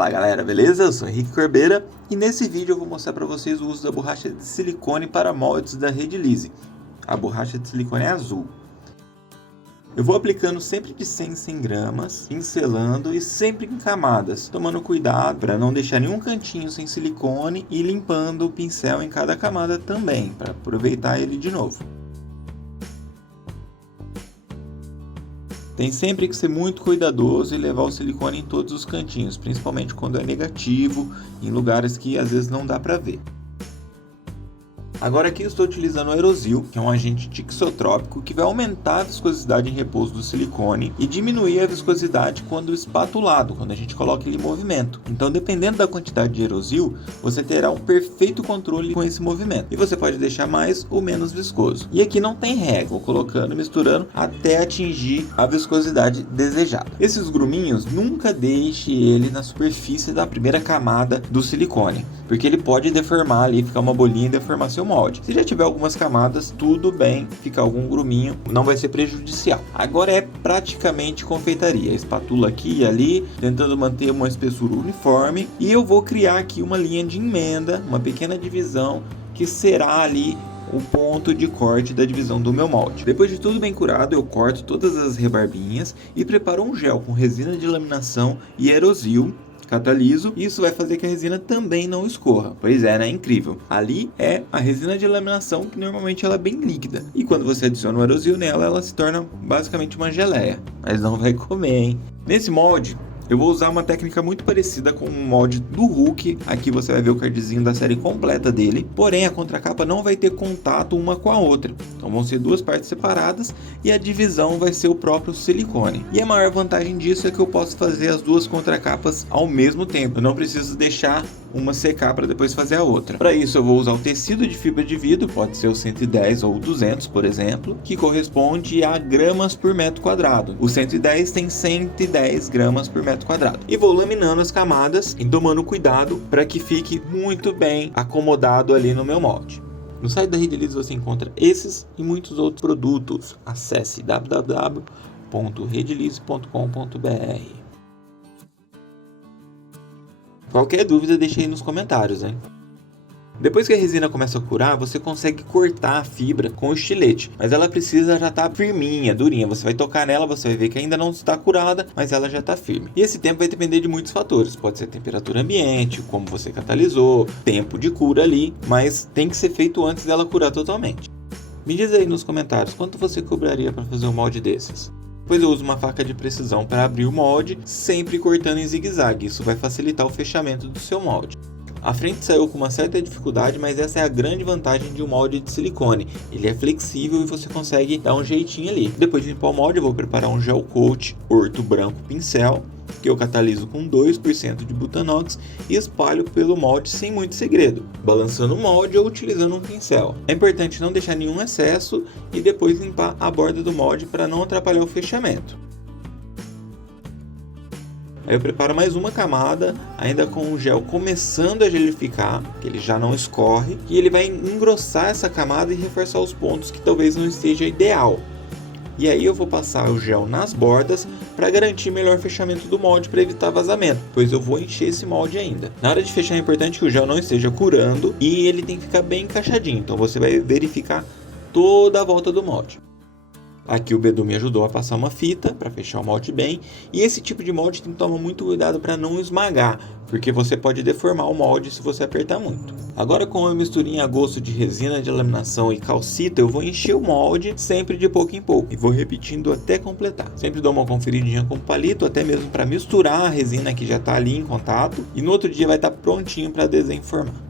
Fala galera, beleza? Eu sou Henrique Corbeira e nesse vídeo eu vou mostrar para vocês o uso da borracha de silicone para moldes da Redilize. A borracha de silicone é azul. Eu vou aplicando sempre de 100 em 100 gramas, pincelando e sempre em camadas, tomando cuidado para não deixar nenhum cantinho sem silicone e limpando o pincel em cada camada também, para aproveitar ele de novo. Tem sempre que ser muito cuidadoso e levar o silicone em todos os cantinhos, principalmente quando é negativo, em lugares que às vezes não dá para ver. Agora aqui eu estou utilizando o Aerosil, que é um agente tixotrópico que vai aumentar a viscosidade em repouso do silicone e diminuir a viscosidade quando espatulado, quando a gente coloca ele em movimento. Então, dependendo da quantidade de Aerosil, você terá um perfeito controle com esse movimento. E você pode deixar mais ou menos viscoso. E aqui não tem regra, vou colocando e misturando até atingir a viscosidade desejada. Esses gruminhos, nunca deixe ele na superfície da primeira camada do silicone, porque ele pode deformar ali, ficar uma bolinha e deformar seu molde. Se já tiver algumas camadas, tudo bem, ficar algum gruminho, não vai ser prejudicial. Agora é praticamente confeitaria, espátula aqui e ali, tentando manter uma espessura uniforme, e eu vou criar aqui uma linha de emenda, uma pequena divisão, que será ali o ponto de corte da divisão do meu molde. Depois de tudo bem curado, eu corto todas as rebarbinhas e preparo um gel com resina de laminação e Aerosil, cataliso. Isso vai fazer que a resina também não escorra. Pois é, né? Incrível. Ali é a resina de laminação, que normalmente ela é bem líquida. E quando você adiciona o Aerosil nela, ela se torna basicamente uma geleia. Mas não vai comer, hein? Nesse molde, eu vou usar uma técnica muito parecida com o molde do Hulk. Aqui você vai ver o cardzinho da série completa dele. Porém, a contracapa não vai ter contato uma com a outra. Então vão ser duas partes separadas e a divisão vai ser o próprio silicone. E a maior vantagem disso é que eu posso fazer as duas contracapas ao mesmo tempo. Eu não preciso deixar uma secar para depois fazer a outra. Para isso eu vou usar o tecido de fibra de vidro, pode ser o 110 ou 200, por exemplo, que corresponde a gramas por metro quadrado. O 110 tem 110 gramas por metro quadrado. E vou laminando as camadas e tomando cuidado para que fique muito bem acomodado ali no meu molde. No site da Redilize você encontra esses e muitos outros produtos. Acesse www.redilize.com.br. Qualquer dúvida deixe aí nos comentários, hein? Depois que a resina começa a curar, você consegue cortar a fibra com o estilete, mas ela precisa já estar firminha, durinha. Você vai tocar nela, você vai ver que ainda não está curada, mas ela já está firme. E esse tempo vai depender de muitos fatores. Pode ser a temperatura ambiente, como você catalisou, tempo de cura ali, mas tem que ser feito antes dela curar totalmente. Me diz aí nos comentários quanto você cobraria para fazer um molde desses. Depois eu uso uma faca de precisão para abrir o molde, sempre cortando em zigue-zague. Isso vai facilitar o fechamento do seu molde. A frente saiu com uma certa dificuldade, mas essa é a grande vantagem de um molde de silicone. Ele é flexível e você consegue dar um jeitinho ali. Depois de limpar o molde, eu vou preparar um gel coat orto branco pincel, que eu cataliso com 2% de butanox e espalho pelo molde sem muito segredo, balançando o molde ou utilizando um pincel. É importante não deixar nenhum excesso e depois limpar a borda do molde para não atrapalhar o fechamento. Aí eu preparo mais uma camada, ainda com o gel começando a gelificar, que ele já não escorre, e ele vai engrossar essa camada e reforçar os pontos que talvez não esteja ideal. E aí eu vou passar o gel nas bordas para garantir melhor fechamento do molde para evitar vazamento, pois eu vou encher esse molde ainda. Na hora de fechar é importante que o gel não esteja curando e ele tem que ficar bem encaixadinho, então você vai verificar toda a volta do molde. Aqui o Bedu me ajudou a passar uma fita para fechar o molde bem, e esse tipo de molde tem que tomar muito cuidado para não esmagar, porque você pode deformar o molde se você apertar muito. Agora, com a misturinha a gosto de resina de laminação e calcita, eu vou encher o molde sempre de pouco em pouco e vou repetindo até completar. Sempre dou uma conferidinha com o palito, até mesmo para misturar a resina que já está ali em contato, e no outro dia vai estar prontinho para desenformar.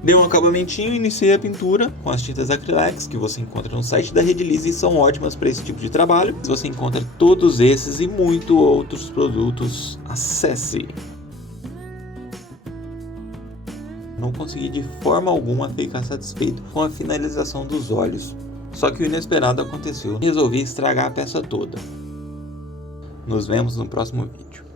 Dei um acabamentinho e iniciei a pintura com as tintas acrylex que você encontra no site da Redilize e são ótimas para esse tipo de trabalho. Você encontra todos esses e muito outros produtos. Acesse! Não consegui de forma alguma ficar satisfeito com a finalização dos olhos. Só que o inesperado aconteceu e resolvi estragar a peça toda. Nos vemos no próximo vídeo.